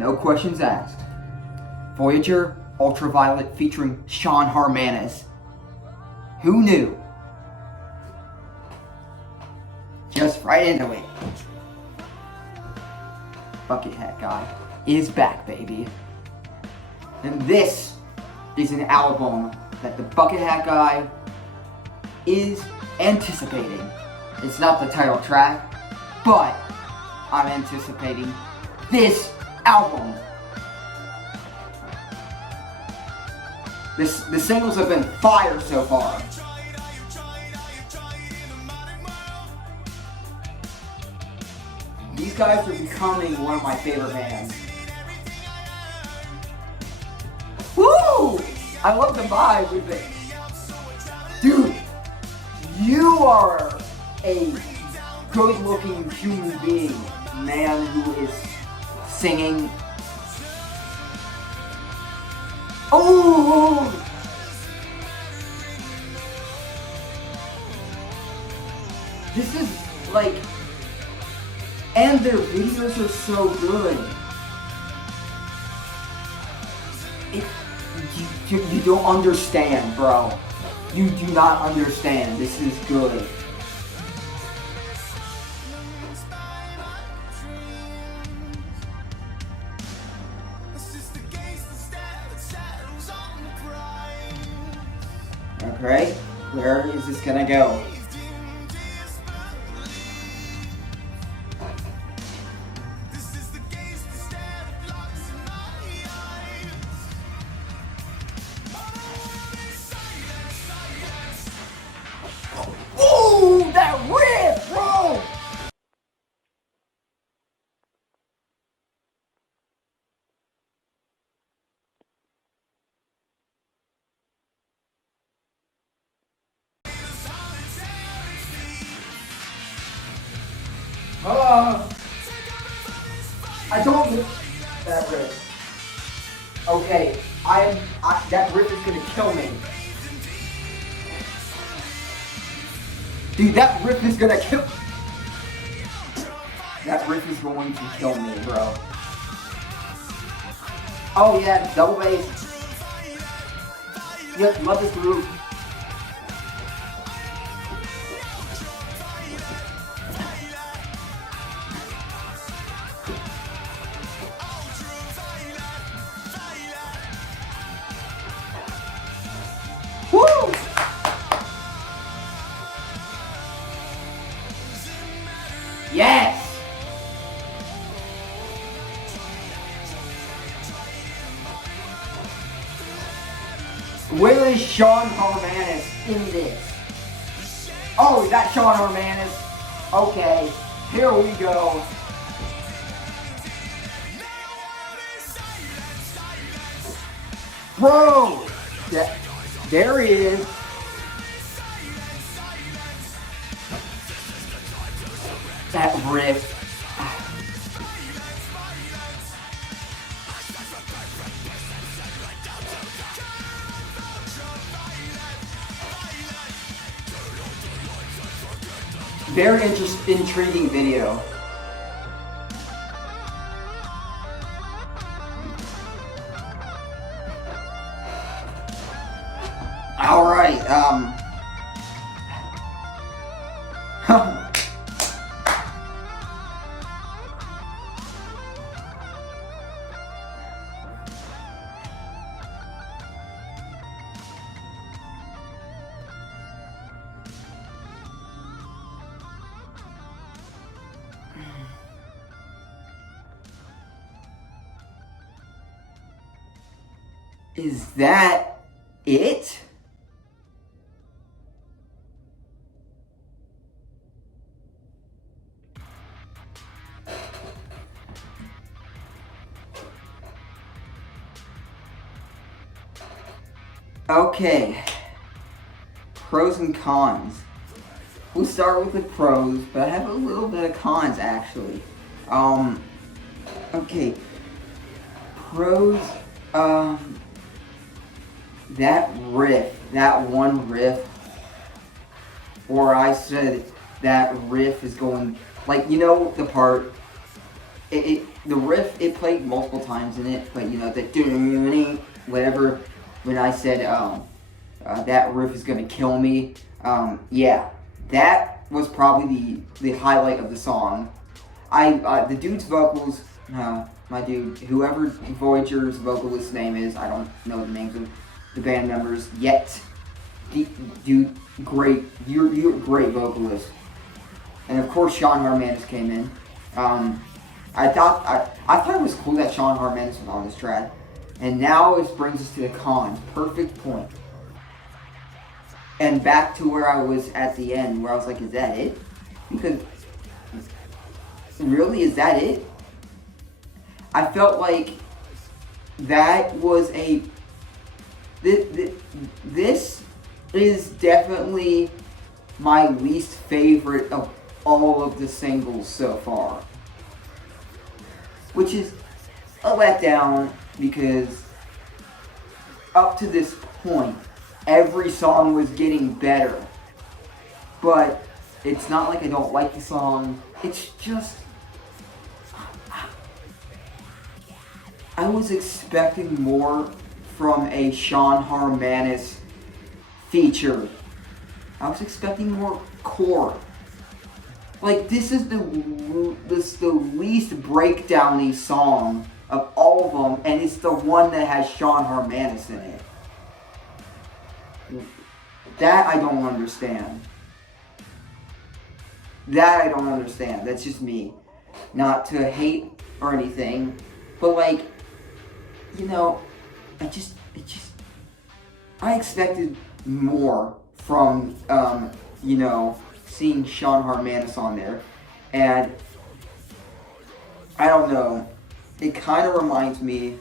No questions asked. Voyager, Ultraviolet featuring Sean Harmanis. Who knew? Just right into it. Bucket Hat Guy is back, baby. And this is an album that the Bucket Hat Guy is anticipating. It's not the title track, but I'm anticipating this album. The singles have been fire so far. These guys are becoming one of my favorite bands. Woo! I love the vibe with it. Dude, you are a good-looking human being, man who is singing. Oh! This is like, and their videos are so good. You don't understand, bro. You do not understand. This is good. Okay, where is this gonna go? Ooh, that riff, bro! I don't that riff. Okay, that riff is gonna kill me. Dude, that riff is gonna kill. That riff is going to kill me, bro. Oh yeah, double bass. Yep, love this groove. Woo! Yes! Where is Sean Harmanis in this? Oh, is that Sean Harmanis? Okay, here we go. Bro! There he is. That riff. Very intriguing video. All right. Is that it? Okay. Pros and cons. We'll start with the pros, but I have a little bit of cons actually. Okay. Pros, that riff, that one riff, or I said that riff is going, like, you know the part the riff, it played multiple times in it, but you know, the whatever, when I said that riff is gonna kill me, yeah, that was probably the highlight of the song. The dude's vocals, my dude, whoever Voyager's vocalist name is, I don't know the names of the band members yet. Dude, great, you're a great vocalist. And of course, Sean Harmanis came in. I thought it was cool that Sean Harmanis was on this track. And now it brings us to the cons. Perfect point. And back to where I was at the end, where I was like, is that it? Because, really, is that it? I felt like that was a... This is definitely my least favorite of all of the singles so far. Which is a letdown because up to this point, every song was getting better. But it's not like I don't like the song. It's just... I was expecting more from a Sean Harmanis feature. I was expecting more core. Like, this is the least breakdowny song of all of them, and it's the one that has Sean Harmanis in it. That I don't understand. That's just me. Not to hate or anything, but like, you know, I expected more from, you know, seeing Sean Harmanis on there. And I don't know, it kind of reminds me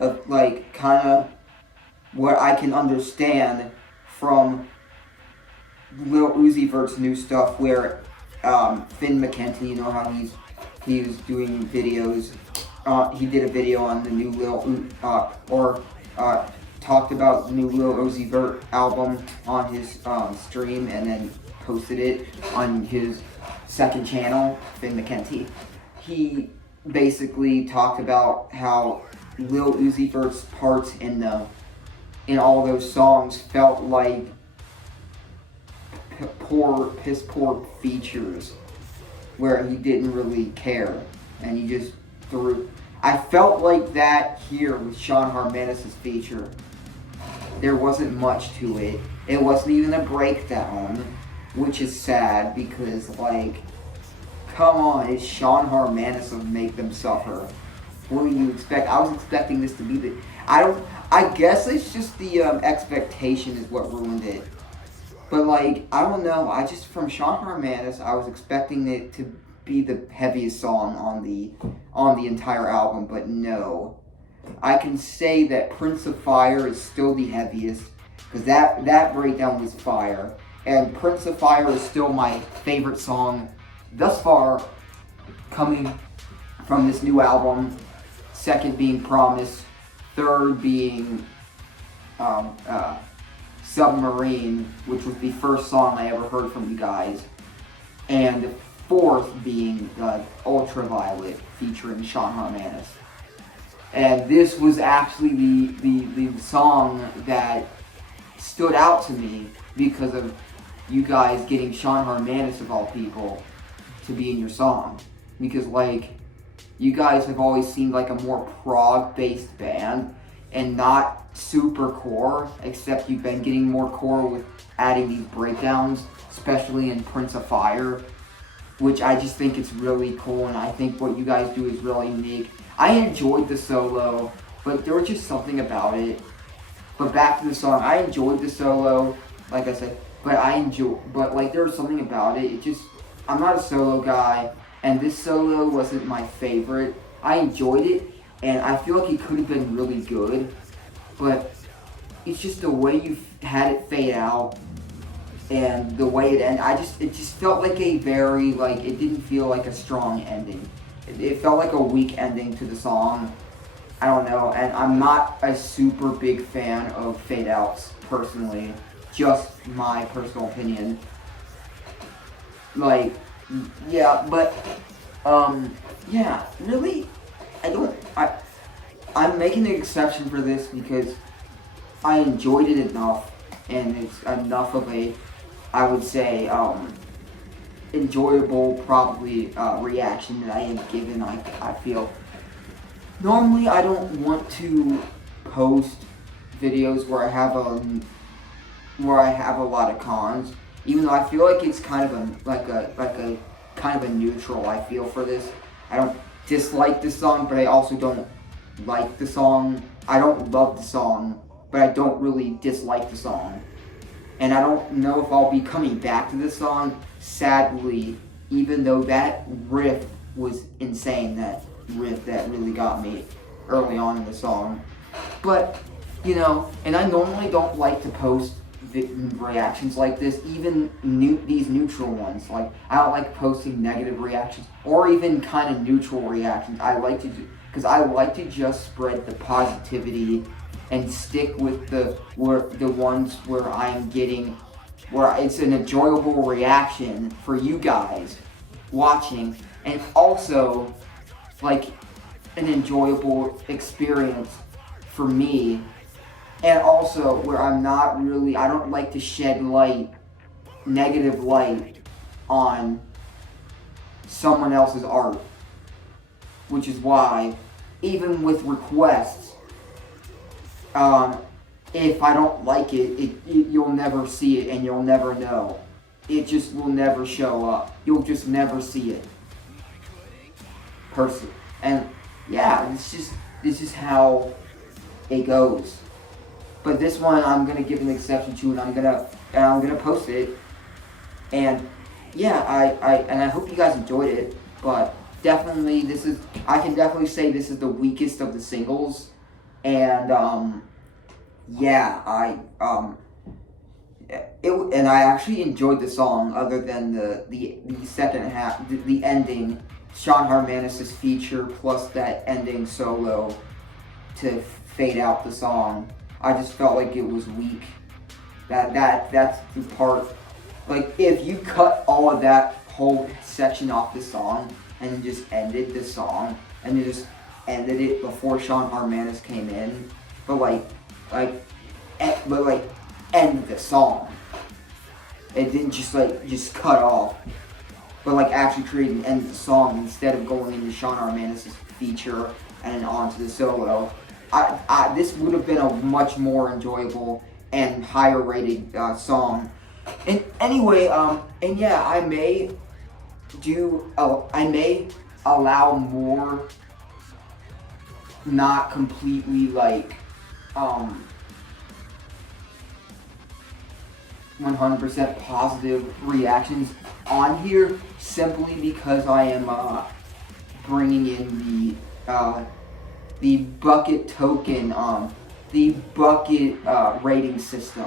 of like kind of what I can understand from Lil Uzi Vert's new stuff, where Finn McKenty, you know how he was doing videos. He did a video on the new talked about the new Lil Uzi Vert album on his stream, and then posted it on his second channel, Finn McKenty. He basically talked about how Lil Uzi Vert's parts in all those songs felt like piss poor features, where he didn't really care, and he just threw. I felt like that here with Sean Harmanis' feature. There wasn't much to it. It wasn't even a breakdown, which is sad because, like, come on, it's Sean Harmanis of Make Them Suffer. What do you expect? I was expecting this to be I guess it's just the expectation is what ruined it. But, like, I don't know. From Sean Harmanis, I was expecting it to be the heaviest song on the entire album, but no. I can say that Prince of Fire is still the heaviest, because that breakdown was fire. And Prince of Fire is still my favorite song thus far coming from this new album. Second being Promise. Third being Submarine, which was the first song I ever heard from you guys. And the fourth being Ultraviolet, featuring Sean Harmanis. And this was actually the song that stood out to me because of you guys getting Sean Harmanis, of all people, to be in your song. Because, like, you guys have always seemed like a more prog-based band and not super core, except you've been getting more core with adding these breakdowns, especially in Prince of Fire, which I just think it's really cool, and I think what you guys do is really unique. I enjoyed the solo, but there was just something about it. But back to the song, I enjoyed the solo, like I said, but there was something about it. I'm not a solo guy, and this solo wasn't my favorite. I enjoyed it, and I feel like it could have been really good, but it's just the way you had it fade out, and the way it ended. It just felt like a very, like, it didn't feel like a strong ending. It felt like a weak ending to the song. I don't know, and I'm not a super big fan of fade outs personally. Just my personal opinion. Like, yeah, but Yeah, really, I'm making an exception for this because I enjoyed it enough, and it's enough of a, I would say, enjoyable, probably, reaction that I am given. I feel. Normally, I don't want to post videos where I have a lot of cons, even though I feel like it's kind of a kind of a neutral. I feel for this. I don't dislike the song, but I also don't like the song. I don't love the song, but I don't really dislike the song. And I don't know if I'll be coming back to this song, sadly, even though that riff was insane, that riff that really got me early on in the song. But, and I normally don't like to post reactions like this, even these neutral ones. Like, I don't like posting negative reactions, or even kind of neutral reactions. I like to because I like to just spread the positivity and stick with the ones where I'm getting, where it's an enjoyable reaction for you guys watching, and also like an enjoyable experience for me, and also where I don't like to shed negative light on someone else's art, which is why even with requests, if I don't like it, you'll never see it and you'll never know. It just will never show up. You'll just never see it. And yeah, this is how it goes. But this one I'm gonna give an exception to, and I'm gonna post it. And yeah, I hope you guys enjoyed it. But definitely, I can definitely say this is the weakest of the singles. And yeah, and I actually enjoyed the song, other than the second half, the ending, Sean Harmanis' feature plus that ending solo to fade out the song. I just felt like it was weak. That's the part. Like, if you cut all of that whole section off the song and then just ended the song and then just ended it before Sean Harmanis came in, but end the song. It didn't just cut off, but actually create an end of the song instead of going into Sean Harmanis' feature and then on to the solo. This would have been a much more enjoyable and higher rated song. And anyway, and yeah, I may allow more not completely 100% positive reactions on here, simply because I am bringing in the bucket token, the bucket rating system,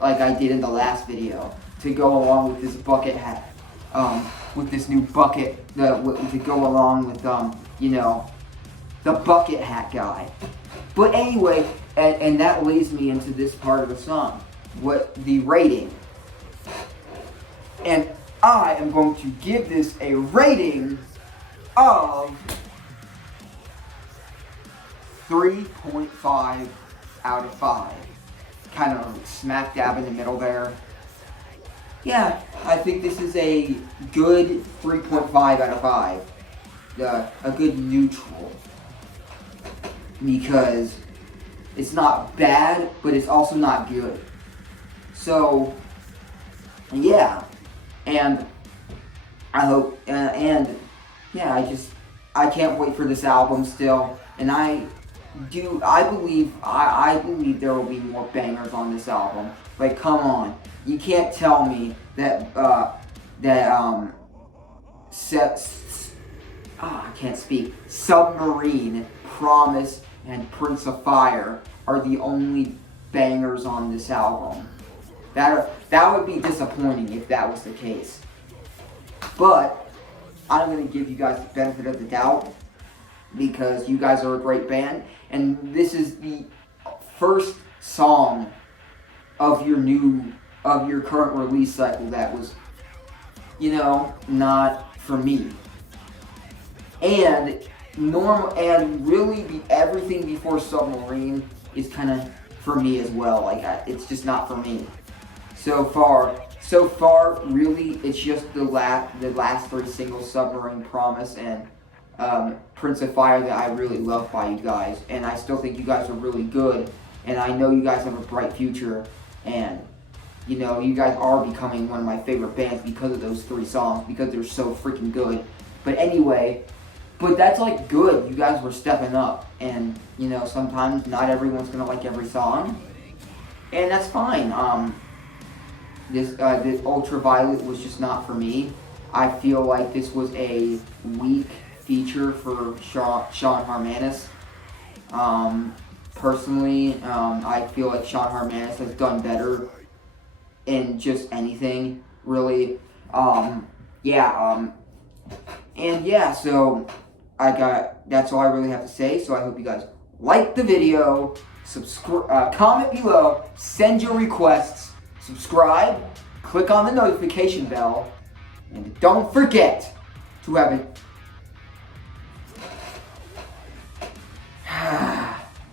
like I did in the last video, to go along with this bucket hat, with this new bucket, to go along with the bucket hat guy. But anyway, and that leads me into this part of the song, what the rating. And I am going to give this a rating of 3.5 out of 5. Kind of smack dab in the middle there. Yeah, I think this is a good 3.5 out of 5. A good neutral. Because it's not bad, but it's also not good. So, yeah. And I hope, and yeah, I can't wait for this album still. And I believe there will be more bangers on this album. Like, come on. You can't tell me that, I can't speak. Submarine, Promise, and Prince of Fire are the only bangers on this album. That would be disappointing if that was the case. But I'm going to give you guys the benefit of the doubt, because you guys are a great band, and this is the first song of your current release cycle that was, not for me. And everything before Submarine is kind of for me as well. Like, it's just not for me. So far, really, it's just the last 3 singles, Submarine, Promise, and Prince of Fire, that I really love by you guys. And I still think you guys are really good. And I know you guys have a bright future. And, you know, you guys are becoming one of my favorite bands because of those 3 songs, because they're so freaking good. But anyway, that's like good. You guys were stepping up. And, you know, sometimes not everyone's going to like every song. And that's fine. This Ultraviolet was just not for me. I feel like this was a weak feature for Sean Harmanis. Personally, I feel like Sean Harmanis has done better in just anything, really. So that's all I really have to say. So I hope you guys like the video, subscribe, comment below, send your requests, subscribe, click on the notification bell, and don't forget to have it.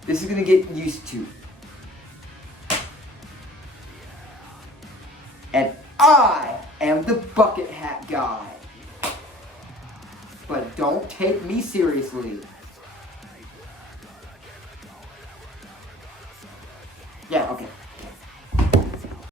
This is gonna get used to. And I am the bucket hat guy. But don't take me seriously. Yeah, okay.